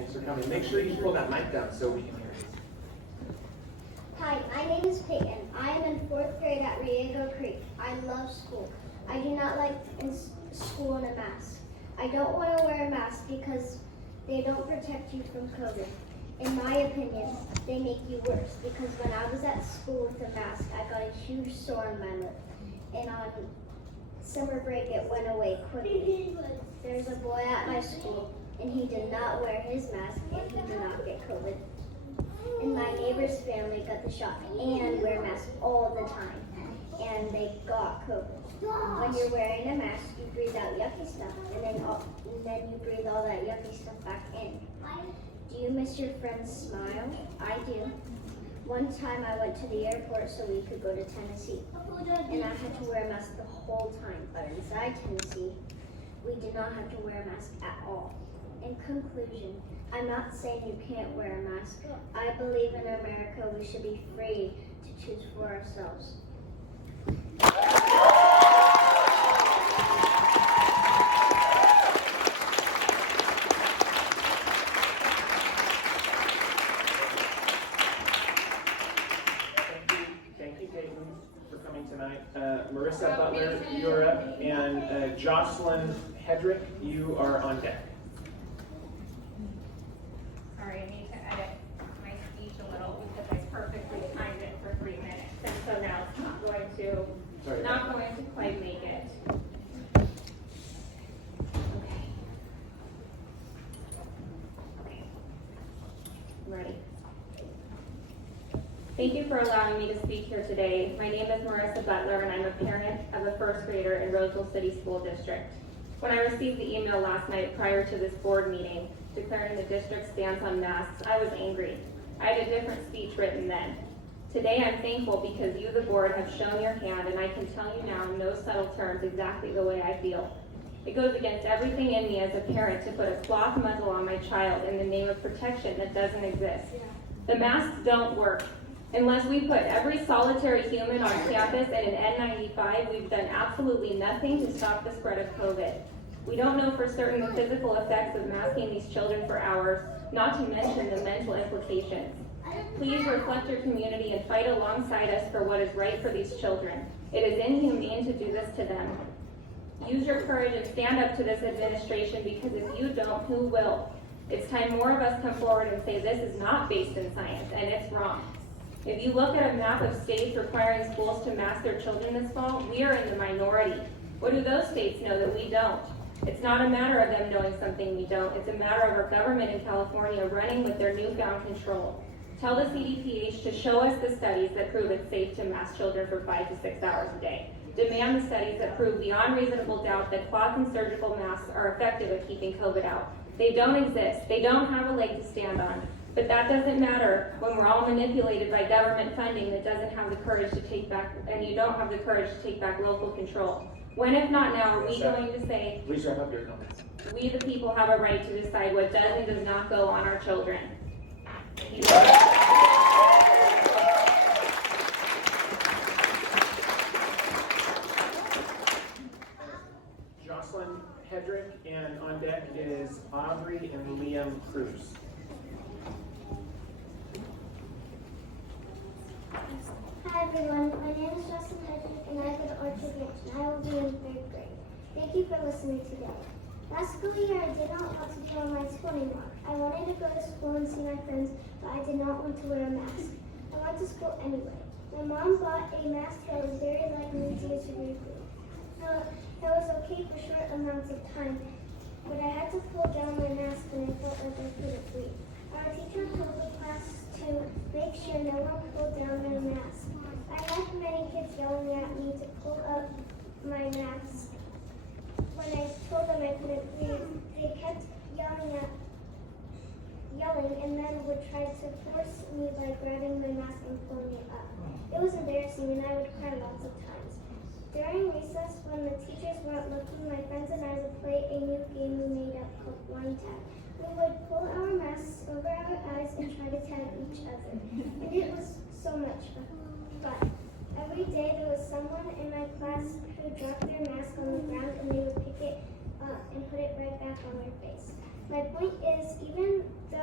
Thanks for coming. Make sure you pull that mic down so we can hear you. Hi, my name is Peyton. I am in 4th grade at Riego Creek. I love school. I do not like in school in a mask. I don't want to wear a mask because they don't protect you from COVID. In my opinion, they make you worse because when I was at school with a mask, I got a huge sore on my lip. And on summer break, it went away quickly. There's a boy at my school, and he did not wear his mask, and he did not get COVID. And my neighbor's family got the shot and wear masks all the time, and they got COVID. When you're wearing a mask, you breathe out yucky stuff, and then you breathe all that yucky stuff back in. Do you miss your friend's smile? I do. One time I went to the airport so we could go to Tennessee, and I had to wear a mask the whole time, but inside Tennessee, we did not have to wear a mask at all. In conclusion, I'm not saying you can't wear a mask. I believe in America we should be free to choose for ourselves. Thank you, Peyton, for coming tonight. Marissa Butler, you're up, and Jocelyn Hedrick, you are on deck. Sorry, I need to edit my speech a little because I perfectly timed it for 3 minutes, and so now it's not going to quite make it. Okay. I'm ready. Thank you for allowing me to speak here today. My name is Marissa Butler, and I'm a parent of a first grader in Roseville City School District. When I received the email last night prior to this board meeting declaring the district's stance on masks, I was angry. I had a different speech written then. Today I'm thankful because you, the board, have shown your hand, and I can tell you now in no subtle terms exactly the way I feel. It goes against everything in me as a parent to put a cloth muzzle on my child in the name of protection that doesn't exist. The masks don't work. Unless we put every solitary human on campus in an N95, we've done absolutely nothing to stop the spread of COVID. We don't know for certain the physical effects of masking these children for hours, not to mention the mental implications. Please reflect your community and fight alongside us for what is right for these children. It is inhumane to do this to them. Use your courage and stand up to this administration, because if you don't, who will? It's time more of us come forward and say this is not based in science and it's wrong. If you look at a map of states requiring schools to mask their children this fall, we are in the minority. What do those states know that we don't? It's not a matter of them knowing something we don't. It's a matter of our government in California running with their newfound control. Tell the CDPH to show us the studies that prove it's safe to mask children for 5 to 6 hours a day. Demand the studies that prove beyond reasonable doubt that cloth and surgical masks are effective at keeping COVID out. They don't exist. They don't have a leg to stand on. But that doesn't matter when we're all manipulated by government funding that doesn't have the courage to take back, and you don't have the courage to take back local control. When, if not now, are we going to say, Please wrap up your comments. We the people have a right to decide what does and does not go on our children? Jocelyn Hedrick, and on deck is Aubrey and Liam Cruz. Hi everyone, my name is Justin Hedrick and I go to Orchard Ridge and I will be in 3rd grade. Thank you for listening today. Last school year I did not want to do online school anymore. I wanted to go to school and see my friends, but I did not want to wear a mask. I went to school anyway. My mom bought a mask that was very light and easy to breathe through. It was okay for short amounts of time, but I had to pull down my mask and I felt like I couldn't breathe. Our teacher told the class to make sure no one pulled down their mask. I had many kids yelling at me to pull up my mask. When I told them I couldn't breathe, they kept yelling and then would try to force me by grabbing my mask and pulling it up. It was embarrassing and I would cry lots of times. During recess, when the teachers weren't looking, my friends and I would play a new game we made up called blind tag. We would pull our masks over our eyes and try to tag each other. And it was so much fun. Every day there was someone in my class who dropped their mask on the ground and they would pick it up and put it right back on their face. My point is, even though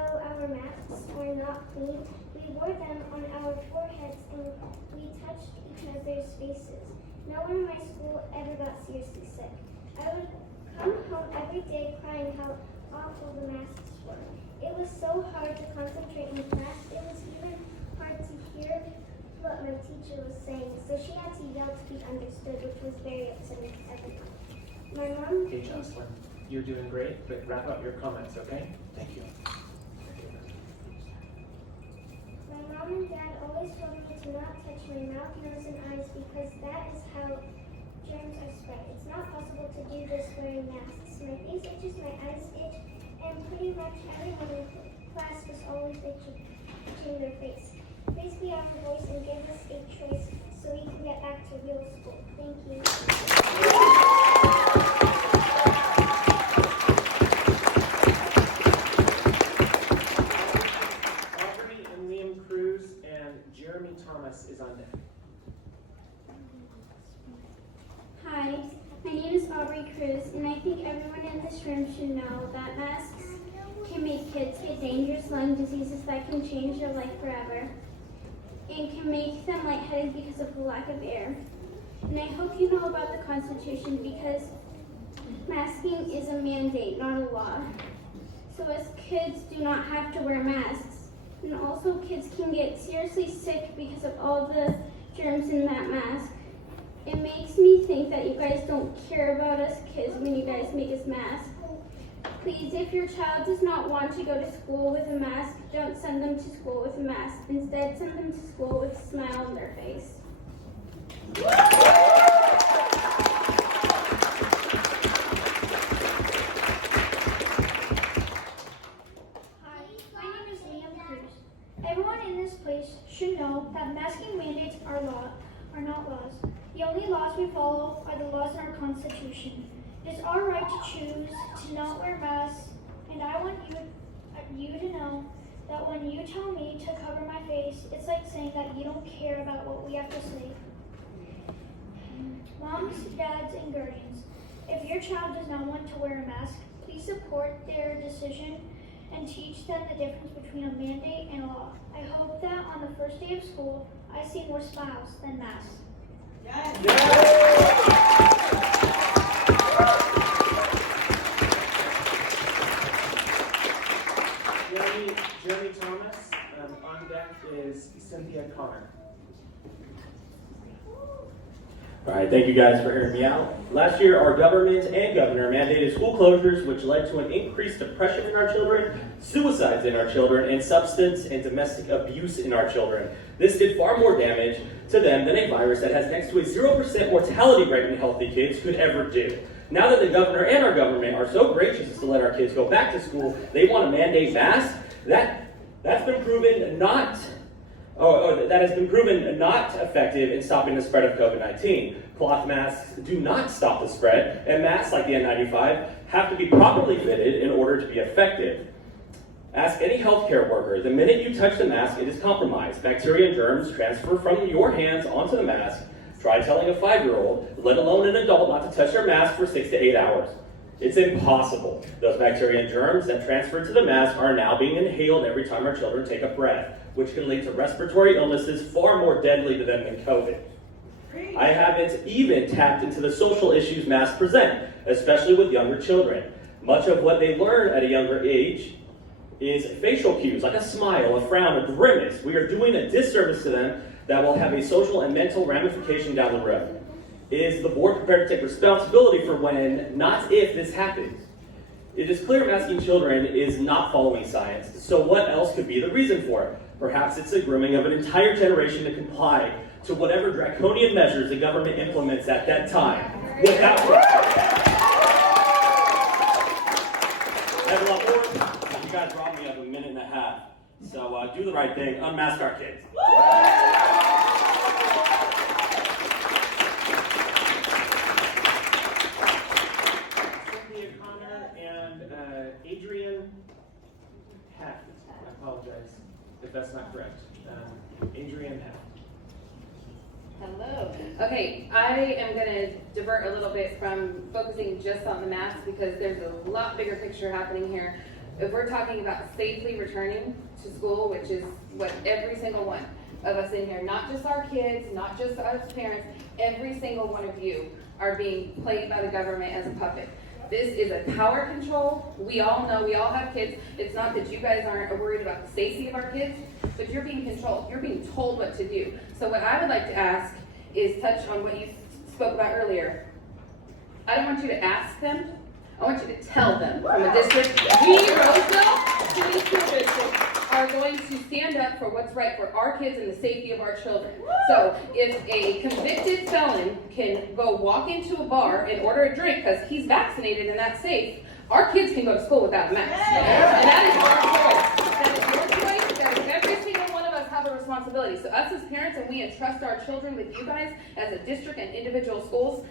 clean, we wore them on our foreheads and we touched each other's faces. No one in my school ever got seriously sick. I would come home every day crying how awful the masks were. It was so hard to concentrate in class. It was even hard to hear what my teacher was saying, so she had to yell to be understood, which was very upsetting to everyone. My mom... Hey, Jocelyn, you're doing great, but wrap up your comments, okay? Thank you. My mom and dad always told me to not touch my mouth, nose, and eyes because that is how germs are spread. It's not possible to do this wearing masks. My face itches, my eyes itch, and pretty much everyone in class was always itching their face. Please be our voice and give us a choice so we can get back to real school. Thank you. Aubrey and Liam Cruz and Jeremy Thomas is on deck. Hi, my name is Aubrey Cruz, and I think everyone in this room should know that masks can make kids get dangerous lung diseases that can change their life forever, and can make them lightheaded because of the lack of air. And I hope you know about the Constitution because masking is a mandate, not a law. So as kids do not have to wear masks. And also kids can get seriously sick because of all the germs in that mask. It makes me think that you guys don't care about us kids when you guys make us masks. Please, if your child does not want to go to school with a mask, don't send them to school with a mask. Instead, send them to school with a smile on their face. Hi, my name is Liam Cruz. Everyone in this place should know that masking mandates are not laws. The only laws we follow are the laws in our Constitution. It is our right to choose to not wear masks, and I want you to know that when you tell me to cover my face, it's like saying that you don't care about what we have to say. Moms, dads, and guardians, if your child does not want to wear a mask, please support their decision and teach them the difference between a mandate and a law. I hope that on the first day of school, I see more smiles than masks. Jeremy Thomas. On deck is Cynthia Connor. All right, thank you guys for hearing me out. Last year, our government and governor mandated school closures, which led to an increased depression in our children, suicides in our children, and substance and domestic abuse in our children. This did far more damage to them than a virus that has next to a 0% mortality rate in healthy kids could ever do. Now that the governor and our government are so gracious as to let our kids go back to school, they want to mandate masks. That's been proven not effective in stopping the spread of COVID-19. Cloth masks do not stop the spread, and masks like the N95 have to be properly fitted in order to be effective. Ask any healthcare worker. The minute you touch the mask, it is compromised. Bacteria and germs transfer from your hands onto the mask. Try telling a 5-year-old, let alone an adult, not to touch their mask for 6 to 8 hours. It's impossible. Those bacteria and germs that transfer to the mask are now being inhaled every time our children take a breath, which can lead to respiratory illnesses far more deadly to them than COVID. I haven't even tapped into the social issues masks present, especially with younger children. Much of what they learn at a younger age is facial cues, like a smile, a frown, a grimace. We are doing a disservice to them that will have a social and mental ramification down the road. Is the board prepared to take responsibility for when, not if, this happens? It is clear masking children is not following science, so what else could be the reason for it? Perhaps it's the grooming of an entire generation to comply to whatever draconian measures the government implements at that time, without question. I have a lot more. You guys robbed me of a minute and a half, so do the right thing, unmask our kids. Cynthia Connor and Adrian Hack. I apologize if that's not correct. Adrian Hack. Hello. Okay, I am going to divert a little bit from focusing just on the mask because there's a lot bigger picture happening here. if we're talking about safely returning to school, which is what every single one of us in here, not just our kids, not just us parents, every single one of you are being played by the government as a puppet. This is a power control. We all know, we all have kids. It's not that you guys aren't worried about the safety of our kids, but you're being controlled. You're being told what to do. So what I would like to ask is touch on what you spoke about earlier. I don't want you to ask them. I want you to tell them from the district. We, Roseville City School District, are going to stand up for what's right for our kids and the safety of our children. So if a convicted felon can go walk into a bar and order a drink because he's vaccinated and that's safe, our kids can go to school without a mask. And that is our choice. That is your choice. That is every single one of us have a responsibility. So us as parents, and we entrust our children with you guys as a district and individual schools.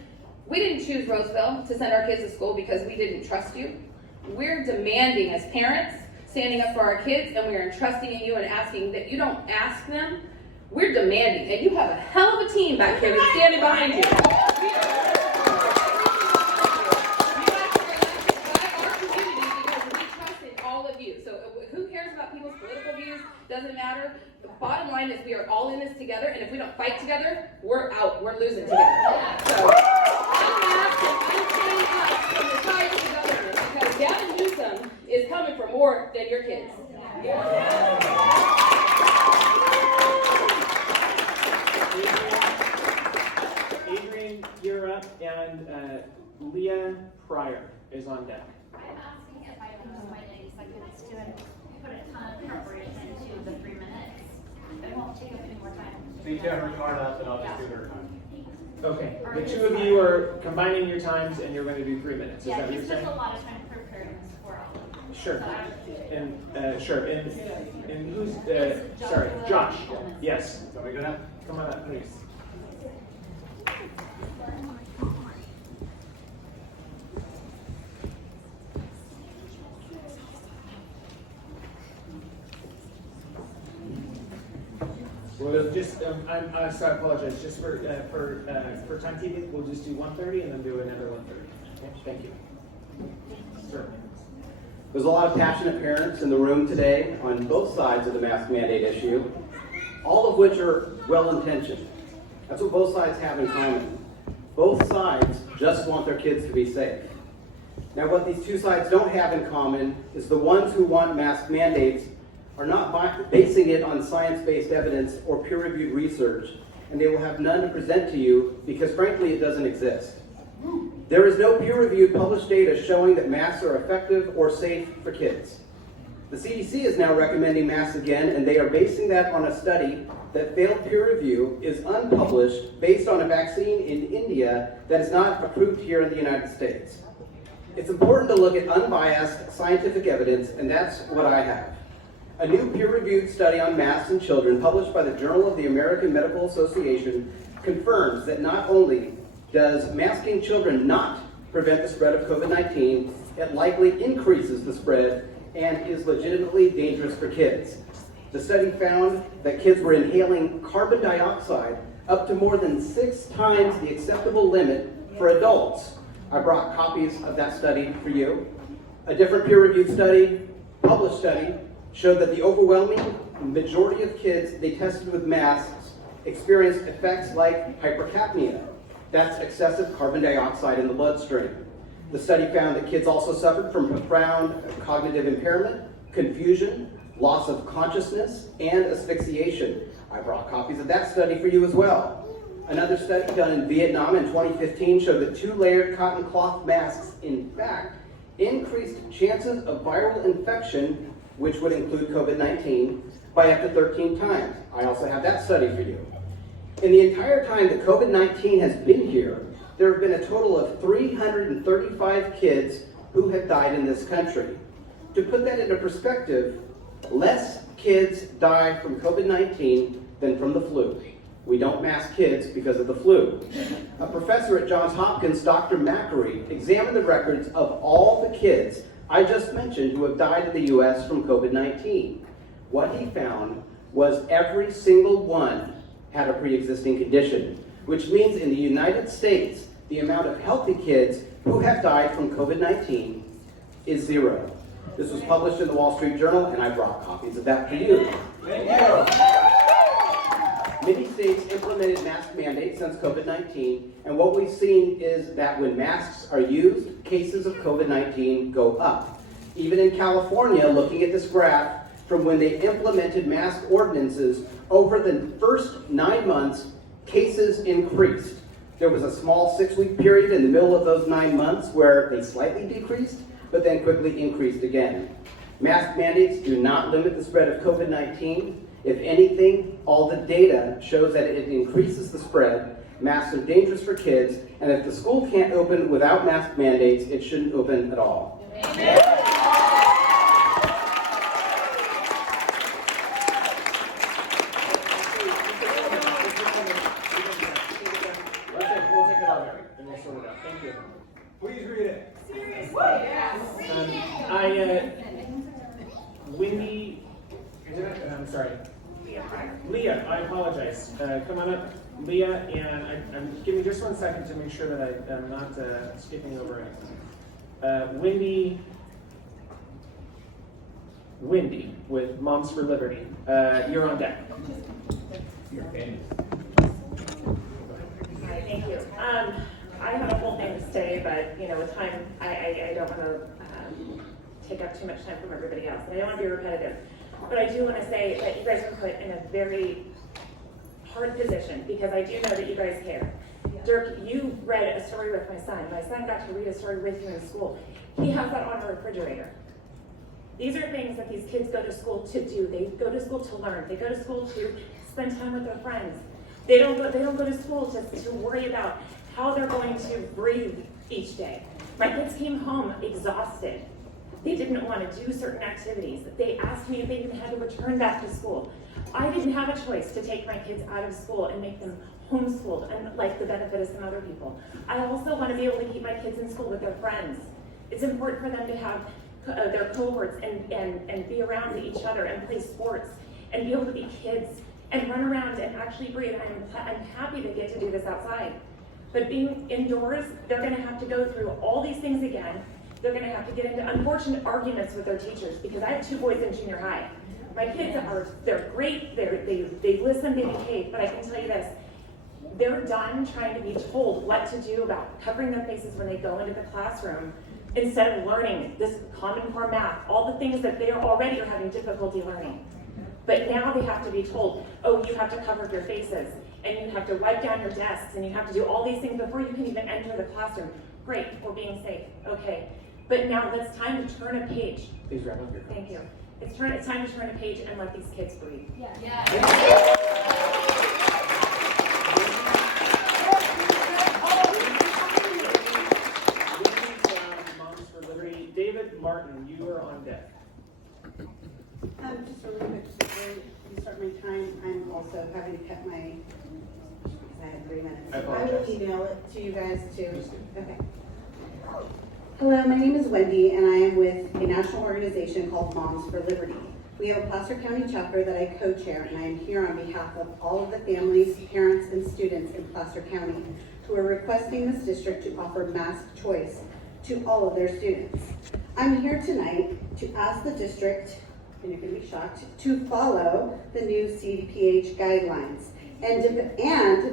We didn't choose Roseville to send our kids to school because we didn't trust you. We're demanding as parents, standing up for our kids, and we're entrusting in you and asking that you don't ask them. We're demanding, and you have a hell of a team back here that's standing behind you. You guys are elected by our community because we trust in all of you. So who cares about people's political views? Doesn't matter. The bottom line is we are all in this together, and if we don't fight together, we're out. We're losing together. So unmask and unchain us from the sides of the government, because Gavin Newsom is coming for more than your kids. Adrian, you're up, and Leah Pryor is on deck. I'm asking if I can just wait 80 seconds to put a ton of preparation into the 3 minutes. It won't take up any more time. So you have her card up and I'll just do her time. Okay, the two of you are combining your times, and you're going to do 3 minutes. Is Yeah, that what he you're spends saying? a lot of time preparing this for all of them. Sure. So I- And sure. And who's sorry, Josh? Yes. So we gonna? Come on up, please. Well, just I'm sorry, I apologize. Just for timekeeping, we'll just do 1:30 and then do another 1:30. Okay, thank you. Sir. There's a lot of passionate parents in the room today on both sides of the mask mandate issue, all of which are well-intentioned. That's what both sides have in common. Both sides just want their kids to be safe. Now, what these two sides don't have in common is the ones who want mask mandates are not basing it on science-based evidence or peer-reviewed research, and they will have none to present to you because, frankly, it doesn't exist. There is no peer-reviewed published data showing that masks are effective or safe for kids. The CDC is now recommending masks again, and they are basing that on a study that failed peer review, is unpublished, based on a vaccine in India that is not approved here in the United States. It's important to look at unbiased scientific evidence, and that's what I have. A new peer-reviewed study on masks in children published by the Journal of the American Medical Association confirms that not only does masking children not prevent the spread of COVID-19, it likely increases the spread and is legitimately dangerous for kids. The study found that kids were inhaling carbon dioxide up to more than 6 times the acceptable limit for adults. I brought copies of that study for you. A different peer-reviewed study, published study, showed that the overwhelming majority of kids they tested with masks experienced effects like hypercapnia. That's excessive carbon dioxide in the bloodstream. The study found that kids also suffered from profound cognitive impairment, confusion, loss of consciousness, and asphyxiation. I brought copies of that study for you as well. Another study done in Vietnam in 2015 showed that 2-layered cotton cloth masks, in fact, increased chances of viral infection, which would include COVID-19, by up to 13 times. I also have that study for you. In the entire time that COVID-19 has been here, there have been a total of 335 kids who have died in this country. To put that into perspective, less kids die from COVID-19 than from the flu. We don't mask kids because of the flu. A professor at Johns Hopkins, Dr. Macri, examined the records of all the kids I just mentioned who have died in the US from COVID-19. What he found was every single one had a pre-existing condition, which means in the United States, the amount of healthy kids who have died from COVID-19 is 0. This was published in the Wall Street Journal, and I brought copies of that for you. Thank you. Many states implemented mask mandates since COVID-19, and what we've seen is that when masks are used, cases of COVID-19 go up. Even in California, looking at this graph, from when they implemented mask ordinances, over the first 9 months, cases increased. There was a small 6-week period in the middle of those 9 months where they slightly decreased, but then quickly increased again. Mask mandates do not limit the spread of COVID-19. If anything, all the data shows that it increases the spread. Masks are dangerous for kids, and if the school can't open without mask mandates, it shouldn't open at all. Amen. We'll take it all there, and we'll sort it out. Thank you. Please read it. Wendy, I'm sorry. Leah, I apologize. Come on up, Leah, and give me just 1 second to make sure that I'm not skipping over anything. Wendy with Moms for Liberty. You're on deck. Hi, thank you. I have a whole thing to say, but with time, I don't want to take up too much time from everybody else, and I don't want to be repetitive. But I do want to say that you guys were put in a very hard position because I do know that you guys care. Dirk, you read a story with my son. My son got to read a story with you in school. He has that on the refrigerator. These are things that these kids go to school to do. They go to school to learn. They go to school to spend time with their friends. They don't go to school to worry about how they're going to breathe each day. My kids came home exhausted. They didn't want to do certain activities. They asked me if they even had to return back to school. I didn't have a choice to take my kids out of school and make them homeschooled and like the benefit of some other people. I also want to be able to keep my kids in school with their friends. It's important for them to have their cohorts and be around each other and play sports and be able to be kids and run around and actually breathe. I'm happy they get to do this outside. But being indoors, they're going to have to go through all these things again. They're going to have to get into unfortunate arguments with their teachers because I have 2 boys in junior high. My kids they're great, they listen, they behave, but I can tell you this, they're done trying to be told what to do about covering their faces when they go into the classroom instead of learning this Common Core math, all the things that they already are having difficulty learning. But now they have to be told, oh, you have to cover your faces, and you have to wipe down your desks, and you have to do all these things before you can even enter the classroom. Great, we're being safe, okay. But now it's time to turn a page. Please wrap up your Thank you. It's time to turn a page and let these kids breathe. Moms for Liberty. David Martin, you are on deck. Just really quick, before you start my time, I'm also having to cut my, because I had 3 minutes. I I apologize. will email it to you guys too. Please do. Okay. Hello, my name is Wendy, and I am with a national organization called Moms for Liberty. We have a Placer County chapter that I co-chair, and I am here on behalf of all of the families, parents, and students in Placer County who are requesting this district to offer mask choice to all of their students. I'm here tonight to ask the district, and you're going to be shocked, to follow the new CDPH guidelines and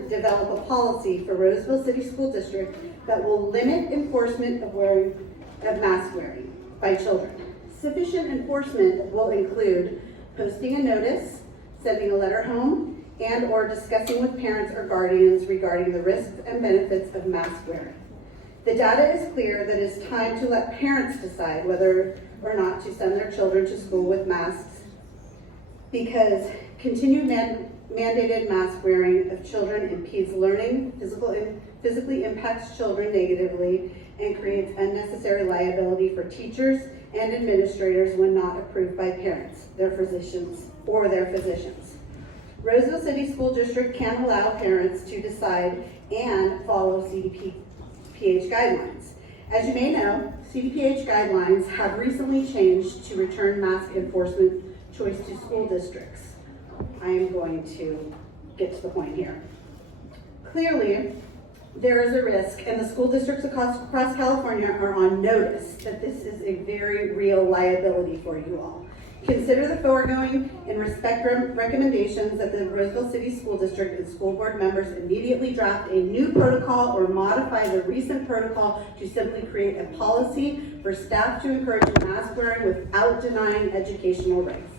develop a policy for Roseville City School District that will limit enforcement of mask wearing by children. Sufficient enforcement will include posting a notice, sending a letter home, and or discussing with parents or guardians regarding the risks and benefits of mask wearing. The data is clear that it's time to let parents decide whether or not to send their children to school with masks, because continued mandated mask wearing of children impedes learning, physically impacts children negatively, and creates unnecessary liability for teachers and administrators when not approved by parents, their physicians. Roseville City School District can allow parents to decide and follow CDPH guidelines. As you may know, CDPH guidelines have recently changed to return mask enforcement choice to school districts. I am going to get to the point here. Clearly, there is a risk, and the school districts across California are on notice that this is a very real liability for you all. Consider the foregoing and respect recommendations that the Roseville City School District and school board members immediately draft a new protocol or modify the recent protocol to simply create a policy for staff to encourage mask wearing without denying educational rights.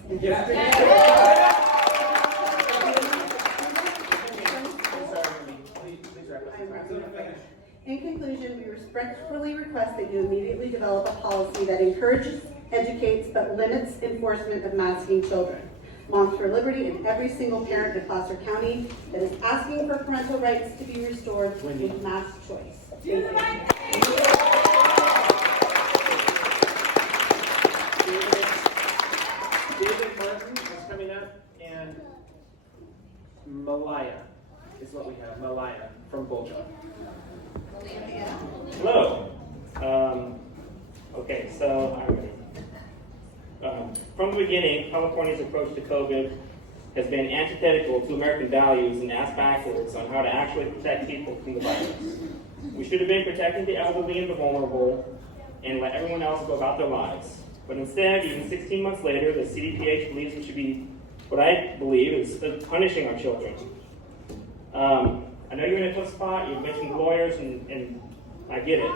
In conclusion, we respectfully request that you immediately develop a policy that encourages, educates, but limits enforcement of masking children. Moms for Liberty and every single parent in Placer County that is asking for parental rights to be restored with mask choice. Thank you. David Martin is coming up, and Malaya is what we have. Malaya from Boulder. Hello. Okay, so I'm ready. From the beginning, California's approach to COVID has been antithetical to American values and asked backwards on how to actually protect people from the virus. We should have been protecting the elderly and the vulnerable and let everyone else go about their lives. But instead, even 16 months later, the CDPH believes we should be, what I believe is punishing our children. I know you're in a tough spot, you mentioned the lawyers, and I get it.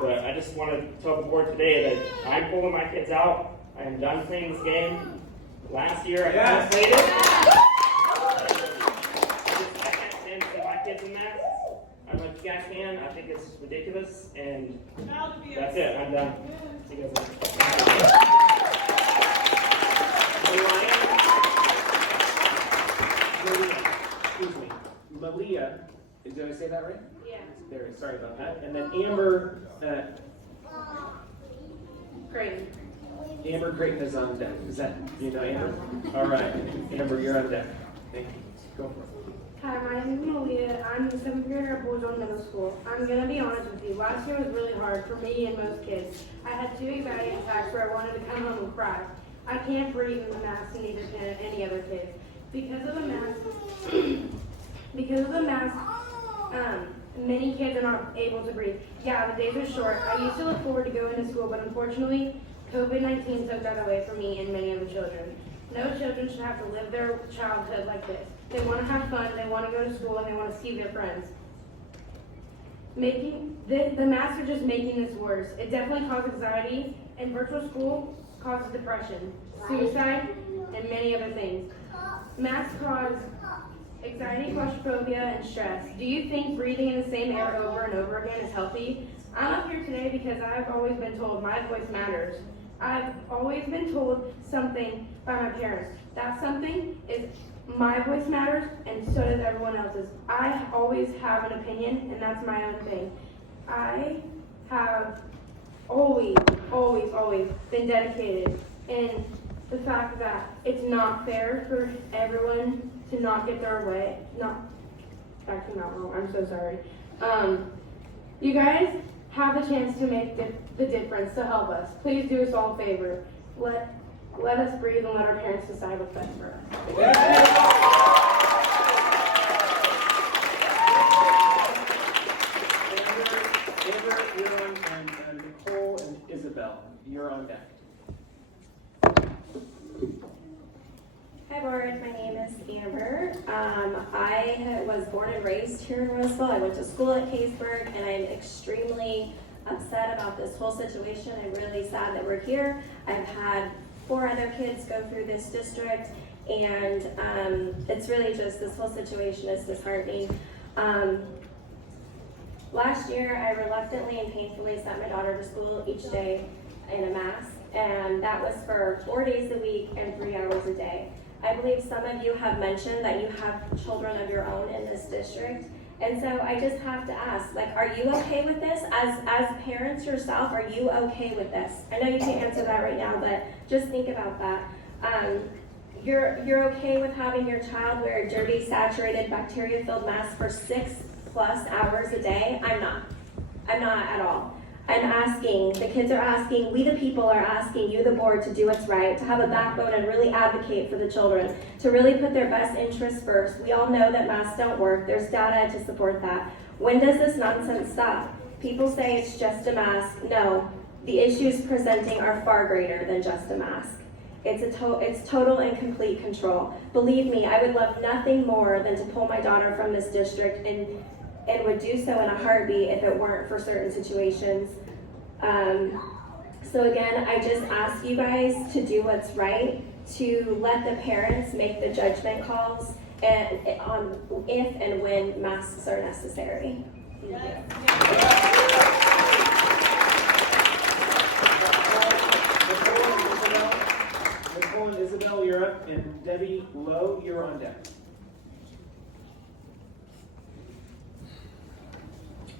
But I just want to tell the board today that I'm pulling my kids out. I am done playing this game. Last year, I played it. I can't stand to see my kids in masks. I don't know if you guys can. I think it's ridiculous. And that's it. I'm done. See you guys later. Excuse me. Malia, did I say that right? Yeah. There, sorry about that. And then Amber, Great. Amber Creighton is on deck. Is that, you know Amber? All right. Amber, you're on deck. Thank you. Go for it. Hi, my name is Malia. I'm the 7th grader at Boulder Middle School. I'm going to be honest with you. Last year was really hard for me and most kids. I had 2 anxiety attacks where I wanted to come home and cry. I can't breathe in the mask, and neither can any other kid. Because of the mask, many kids are not able to breathe. Yeah, the days are short. I used to look forward to going to school, but unfortunately, COVID-19 took that away from me and many of the children. No children should have to live their childhood like this. They want to have fun, they want to go to school, and they want to see their friends. The masks are just making this worse. It definitely causes anxiety, and virtual school causes depression, suicide, and many other things. Masks cause anxiety, claustrophobia, and stress. Do you think breathing in the same air over and over again is healthy? I'm up here today because I've always been told my voice matters. I've always been told something by my parents. That something is my voice matters, and so does everyone else's. I always have an opinion, and that's my own thing. I have always been dedicated in the fact that it's not fair for everyone to not get their way. That came out wrong. I'm so sorry. You guys have the chance to make the difference to help us. Please do us all a favor. Let us breathe and let our parents decide what's best for us. Amber, you're on, and Nicole and Isabel, you're on deck. Hi board, my name is Amber. I was born and raised here in Roseville. I went to school at Caseburg, and I'm extremely upset about this whole situation. I'm really sad that we're here. I've had 4 other kids go through this district, and it's really just, this whole situation is disheartening. Last year, I reluctantly and painfully sent my daughter to school each day in a mask, and that was for 4 days a week and 3 hours a day. I believe some of you have mentioned that you have children of your own in this district, and so I just have to ask, like, are you okay with this? As parents yourself, are you okay with this? I know you can't answer that right now, but just think about that. You're okay with having your child wear a dirty, saturated, bacteria-filled mask for 6+ hours a day? I'm not at all. I'm asking, the kids are asking, we the people are asking you, the board, to do what's right, to have a backbone and really advocate for the children, to really put their best interests first. We all know that masks don't work. There's data to support that. When does this nonsense stop? People say it's just a mask. No, the issues presenting are far greater than just a mask. It's total and complete control. Believe me, I would love nothing more than to pull my daughter from this district and would do so in a heartbeat if it weren't for certain situations. So again, I just ask you guys to do what's right, to let the parents make the judgment calls on if and when masks are necessary. Thank you. Nicole and Isabel, you're up, and Debbie Lowe, you're on deck.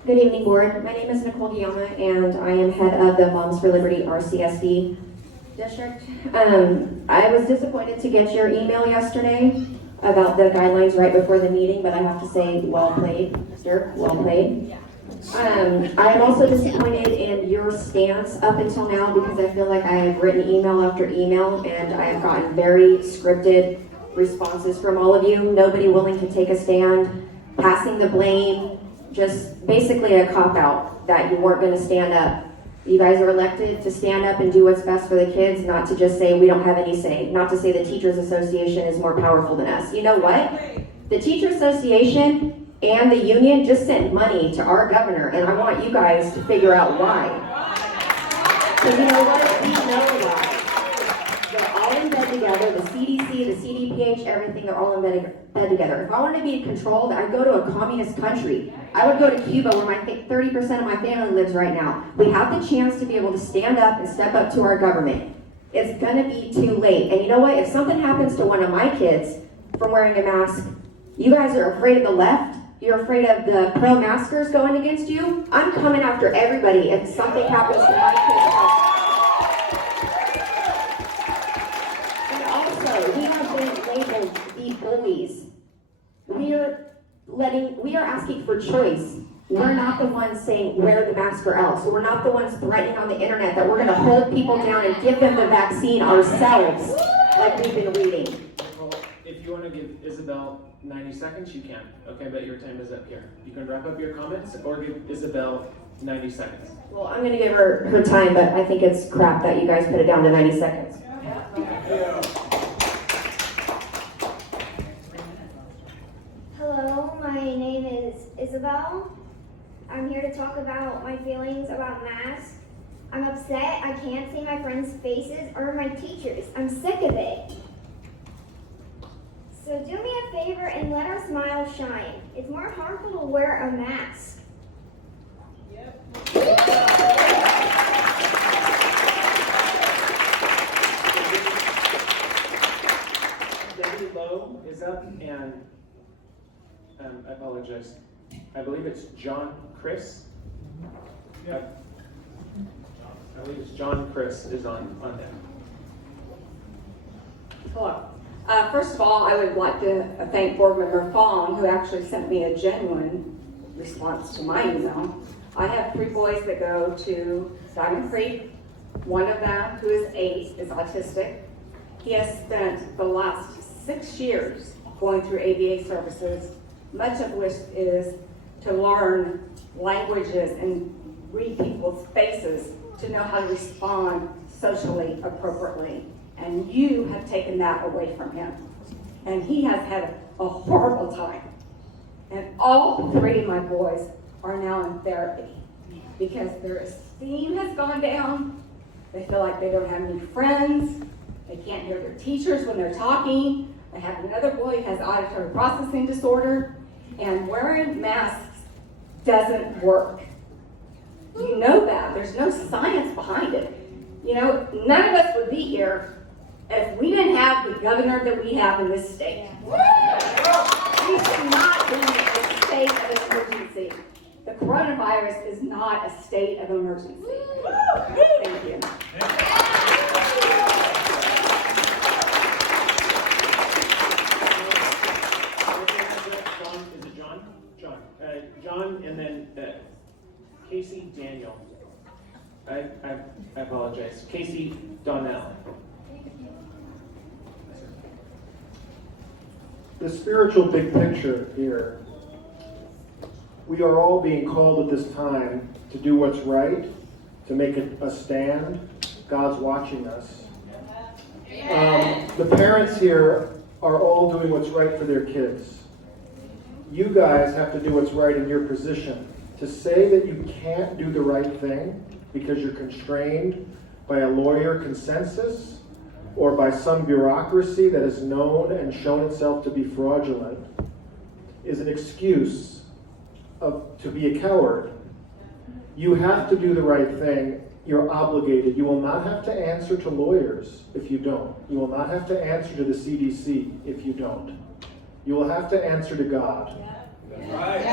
Good evening, board. My name is Nicole Guillaume, and I am head of the Moms for Liberty RCSD district. I was disappointed to get your email yesterday about the guidelines right before the meeting, but I have to say, well played, sir, well played. I am also disappointed in your stance up until now because I feel like I have written email after email and I have gotten very scripted responses from all of you. Nobody willing to take a stand, passing the blame, just basically a cop-out that you weren't going to stand up. You guys are elected to stand up and do what's best for the kids, not to just say we don't have any say, not to say the Teachers Association is more powerful than us. You know what? The Teachers Association and the union just sent money to our governor, and I want you guys to figure out why. Because you know what? We know why. They're all in bed together, the CDC, the CDPH, everything, they're all in bed together. If I wanted to be controlled, I'd go to a communist country. I would go to Cuba, where 30% of my family lives right now. We have the chance to be able to stand up and step up to our government. It's gonna be too late. And you know what? If something happens to one of my kids from wearing a mask, you guys are afraid of the left, you're afraid of the pro-maskers going against you. I'm coming after everybody if something happens to my kids. And also, we have been labeled the bullies. We are asking for choice. We're not the ones saying wear the mask or else. We're not the ones threatening on the internet that we're going to hold people down and give them the vaccine ourselves, like we've been reading. If you want to give Isabel 90 seconds, you can. Okay, but your time is up here. You can wrap up your comments or give Isabel 90 seconds. Well, I'm going to give her time, but I think it's crap that you guys put it down to 90 seconds. Hello, my name is Isabel. I'm here to talk about my feelings about masks. I'm upset I can't see my friends' faces or my teachers. I'm sick of it. So do me a favor and let our smile shine. It's more harmful to wear a mask. Debbie Lowe is up, and I apologize. I believe it's John Chris. I believe it's John Chris is on that. Hello. First of all, I would like to thank Board Member Fong, who actually sent me a genuine response to my email. I have 3 boys that go to Diamond Creek. One of them, who is 8, is autistic. He has spent the last 6 years going through ABA services, much of which is to learn languages and read people's faces to know how to respond socially appropriately. And you have taken that away from him. And he has had a horrible time. And all 3 of my boys are now in therapy because their esteem has gone down. They feel like they don't have any friends. They can't hear their teachers when they're talking. I have another boy who has auditory processing disorder. And wearing masks doesn't work. You know that. There's no science behind it. You know, none of us would be here if we didn't have the governor that we have in this state. We should not be in a state of an emergency. The coronavirus is not a state of emergency. Thank you. Is it John? John, and then Casey Daniel. I apologize. Casey Donnell. The spiritual big picture here we are all being called at this time to do what's right, to make a stand. God's watching us. The parents here are all doing what's right for their kids. You guys have to do what's right in your position. To say that you can't do the right thing because you're constrained by a lawyer consensus or by some bureaucracy that is known and shown itself to be fraudulent is an excuse to be a coward. You have to do the right thing. You're obligated. You will not have to answer to lawyers if you don't. You will not have to answer to the CDC if you don't. You will have to answer to God. That's right.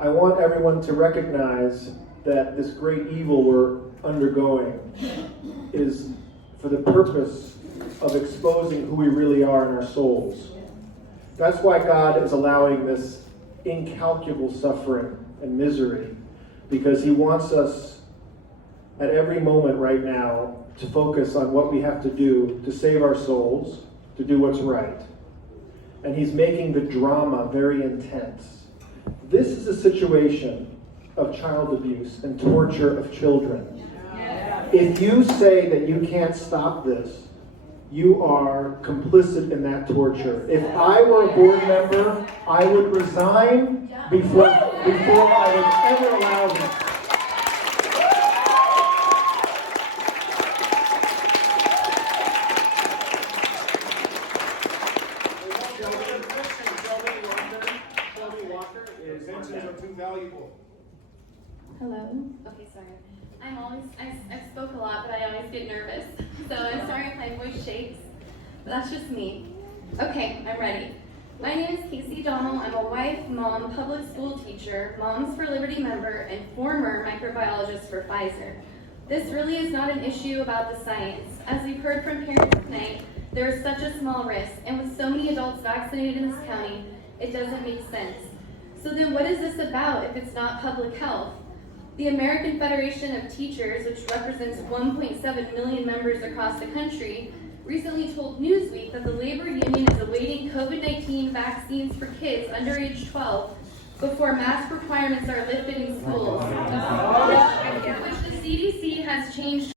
I want everyone to recognize that this great evil we're undergoing is for the purpose of exposing who we really are in our souls. That's why God is allowing this incalculable suffering and misery, because he wants us at every moment right now to focus on what we have to do to save our souls, to do what's right. And he's making the drama very intense. This is a situation of child abuse and torture of children. If you say that you can't stop this, you are complicit in that torture. If I were a board member, I would resign before I would ever allow this. Inventions are too valuable. Hello. Okay, sorry. I spoke a lot, but I always get nervous. So I'm sorry if my voice shakes, but that's just me. Okay, I'm ready. My name is Casey Donnell. I'm a wife, mom, public school teacher, Moms for Liberty member, and former microbiologist for Pfizer. This really is not an issue about the science. As we've heard from parents tonight, there is such a small risk, and with so many adults vaccinated in this county, it doesn't make sense. So then what is this about if it's not public health? The American Federation of Teachers, which represents 1.7 million members across the country, recently told Newsweek that the labor union is awaiting COVID-19 vaccines for kids under age 12 before mask requirements are lifted in schools, which the CDC has changed